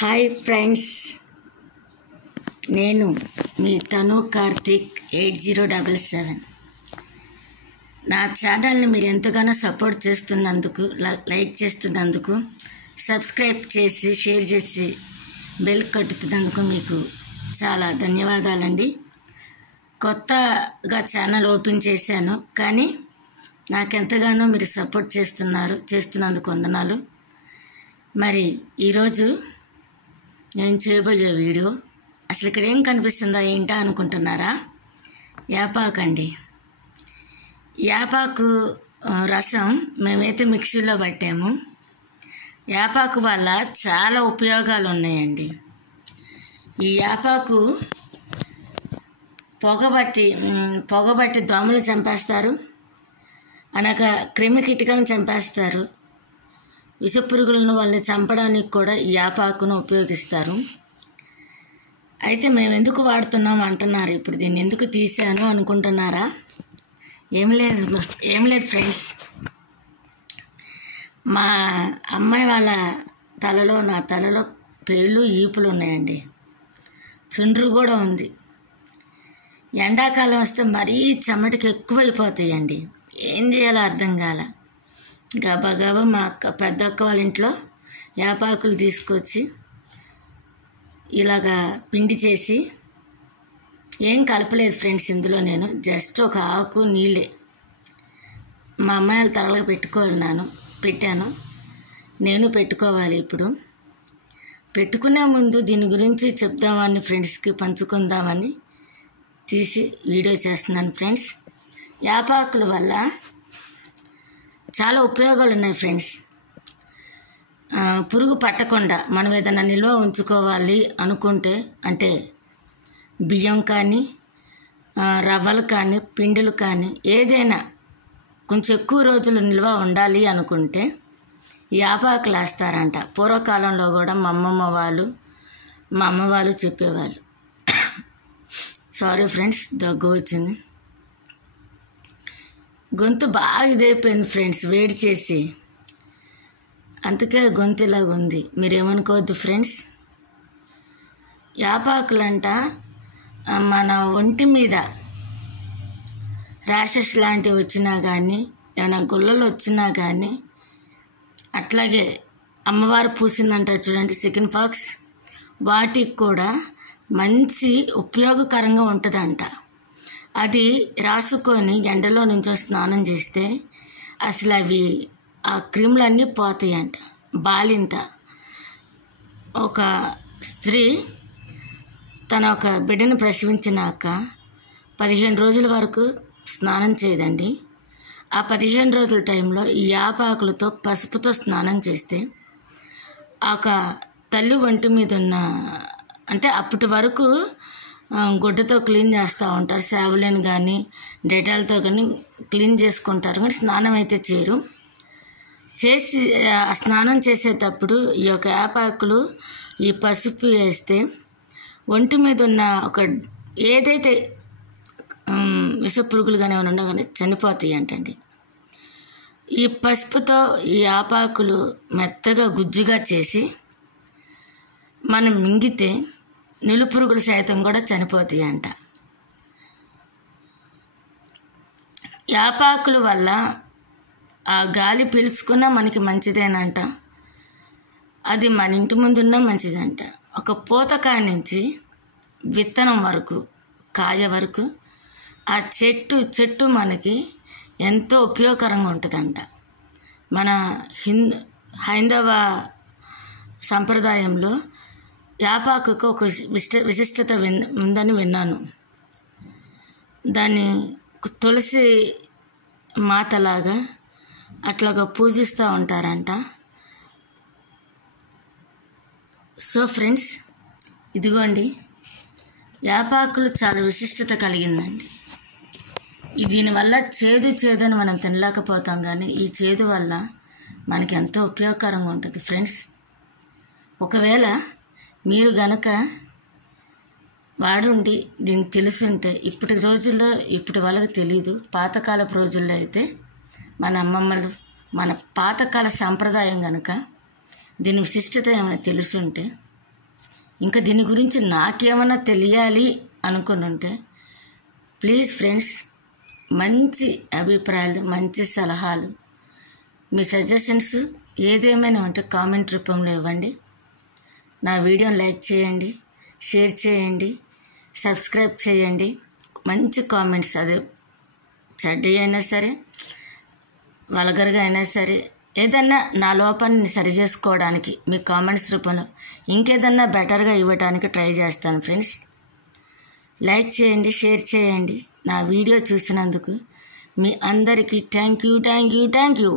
Hi friends, నేను మీ తను కార్తిక్ 8077. నా ఛానల్ని మీరు ఎంతగానో సపోర్ట్ చేస్తున్నందుకు, లైక్ చేస్తున్నందుకు, సబ్స్క్రైబ్ చేసి షేర్ చేసి బెల్ కట్టుతున్నందుకు మీకు చాలా ధన్యవాదాలండి. కొత్తగా ఛానల్ ఓపెన్ చేశాను, కానీ నాకెంతగానో మీరు సపోర్ట్ చేస్తున్నందుకు వందనాలు. మరి ఈరోజు నేను చేయబోయే వీడియో అసలు ఇక్కడ ఏం కనిపిస్తుందా ఏంటా అనుకుంటున్నారా? యాపాకు అండి. యాపాకు రసం మేమైతే మిక్సీలో పట్టాము. యాపాకు వల్ల చాలా ఉపయోగాలు ఉన్నాయండి. ఈ యాపాకు పొగబట్టి దోమలు చంపేస్తారు, అనగా క్రిమి కీటకాలను చంపేస్తారు. విషపురుగులను వాళ్ళని చంపడానికి కూడా ఈ యాపాకును ఉపయోగిస్తారు. అయితే మేము ఎందుకు వాడుతున్నాం అంటున్నారు. ఇప్పుడు దీన్ని ఎందుకు తీసాను అనుకుంటున్నారా? ఏం లేదు ఫ్రెండ్స్, మా అమ్మాయి వాళ్ళ నా తలలో పేళ్ళు ఈపులు ఉన్నాయండి, చుండ్రు కూడా ఉంది. ఎండాకాలం వస్తే మరీ చెమటకి ఎక్కువైపోతాయండి. ఏం చేయాలో అర్థం కాల. గబగబా మా పెద్ద అక్క వాళ్ళ ఇంట్లో యాపాకులు తీసుకొచ్చి ఇలాగా పిండి చేసి, ఏం కలపలేదు ఫ్రెండ్స్ ఇందులో. నేను జస్ట్ ఒక ఆకు నీళ్ళే మా అమ్మాయి వాళ్ళ తలలకు పెట్టాను. నేను పెట్టుకోవాలి. ఇప్పుడు పెట్టుకునే ముందు దీని గురించి చెప్దామని, ఫ్రెండ్స్కి పంచుకుందామని తీసి వీడియో చేస్తున్నాను ఫ్రెండ్స్. యాపాకుల వల్ల చాలా ఉపయోగాలు ఉన్నాయి ఫ్రెండ్స్. పురుగు పట్టకుండా మనం ఏదైనా నిల్వ ఉంచుకోవాలి అనుకుంటే, అంటే బియ్యం కానీ రవ్వలు కానీ పిండిలు కానీ ఏదైనా కొంచెం ఎక్కువ రోజులు నిల్వ ఉండాలి అనుకుంటే ఈ యాపాకులు వేస్తారంట. పూర్వకాలంలో కూడా మా అమ్మ వాళ్ళు చెప్పేవాళ్ళు. సారీ ఫ్రెండ్స్, దగ్గు వచ్చింది. గొంతు బాగా ఇదైపోయింది ఫ్రెండ్స్, వేడి చేసి, అందుకే గొంతు ఇలాగ ఉంది. మీరేమనుకోవద్దు ఫ్రెండ్స్. యాపాకులంట మన ఒంటి మీద ర్యాషెస్ లాంటివి వచ్చినా కానీ, ఏమైనా గుల్లలు వచ్చినా కానీ, అట్లాగే అమ్మవారు పూసిందంటారు చూడండి, చికెన్ పాక్స్, వాటికి కూడా మంచి ఉపయోగకరంగా ఉంటుందంట. అది రాసుకొని ఎండలో నుంచో స్నానం చేస్తే అసలు ఆ క్రిములన్నీ పోతాయంట. బాలింత ఒక స్త్రీ తన ఒక బిడ్డను ప్రసవించినాక 15 రోజుల వరకు స్నానం చేయదండి. ఆ 15 రోజుల టైంలో ఈ యాపాకులతో పసుపుతో స్నానం చేస్తే ఒక తల్లి ఒంటి మీద ఉన్న, అంటే అప్పటి వరకు గుడ్డతో క్లీన్ చేస్తూ ఉంటారు, సావులను కానీ డెటాల్తో కానీ క్లీన్ చేసుకుంటారు, కానీ స్నానం అయితే చేయరు. స్నానం చేసేటప్పుడు ఈ యొక్క యాపాకులు ఈ పసుపు వేస్తే ఒంటి మీద ఉన్న ఏదైతే విషపురుగులు కానీ ఏమైనా ఉన్నా కానీ చనిపోతాయి అంటండి. ఈ పసుపుతో ఈ యాపాకులు మెత్తగా గుజ్జుగా చేసి మనం మింగితే నిలుపురుగులు సైతం కూడా చనిపోతాయి అంట. యాపాకుల వల్ల ఆ గాలి పీల్చుకున్నా మనకి మంచిదేనంట. అది మన ఇంటి ముందున్నా మంచిదంట. ఒక పూతకాయ నుంచి విత్తనం వరకు, కాయ వరకు ఆ చెట్టు మనకి ఎంతో ఉపయోగకరంగా ఉంటుందంట. మన హైందవ సంప్రదాయంలో యాపాకుకు ఒక విశిష్టత ఉందని విన్నాను. దాన్ని తులసి మాతలాగా అట్లాగా పూజిస్తూ ఉంటారంట. సో ఫ్రెండ్స్, ఇదిగోండి యాపాకులు చాలా విశిష్టత కలిగిందండి. దీనివల్ల చేదని మనం తినలేకపోతాం, కానీ ఈ చేదు వల్ల మనకి ఎంతో ఉపయోగకరంగా ఉంటుంది ఫ్రెండ్స్. ఒకవేళ మీరు గనక వాడుండి దీనికి తెలుసుంటే, ఇప్పటి రోజుల్లో ఇప్పటి వాళ్ళకి తెలీదు, పాతకాలపు రోజుల్లో అయితే మన అమ్మమ్మలు మన పాతకాల సాంప్రదాయం కనుక దీని విశిష్టత ఏమైనా తెలుసుంటే ఇంకా దీని గురించి నాకేమైనా తెలియాలి అనుకుని ఉంటే ప్లీజ్ ఫ్రెండ్స్, మంచి అభిప్రాయాలు, మంచి సలహాలు, మీ సజెషన్స్ ఏదేమైనా ఉంటే కామెంట్ రూపంలో ఇవ్వండి. నా వీడియోని లైక్ చేయండి, షేర్ చేయండి, సబ్స్క్రైబ్ చేయండి. మంచి కామెంట్స్, అదే చెడ్డ అయినా సరే, వల్గర్గా అయినా సరే, ఏదన్నా నా లోపాన్ని సరి చేసుకోవడానికి మీ కామెంట్స్ రూపంలో ఇంకేదన్నా బెటర్గా ఇవ్వడానికి ట్రై చేస్తాను ఫ్రెండ్స్. లైక్ చేయండి, షేర్ చేయండి. నా వీడియో చూసినందుకు మీ అందరికీ థ్యాంక్ యూ.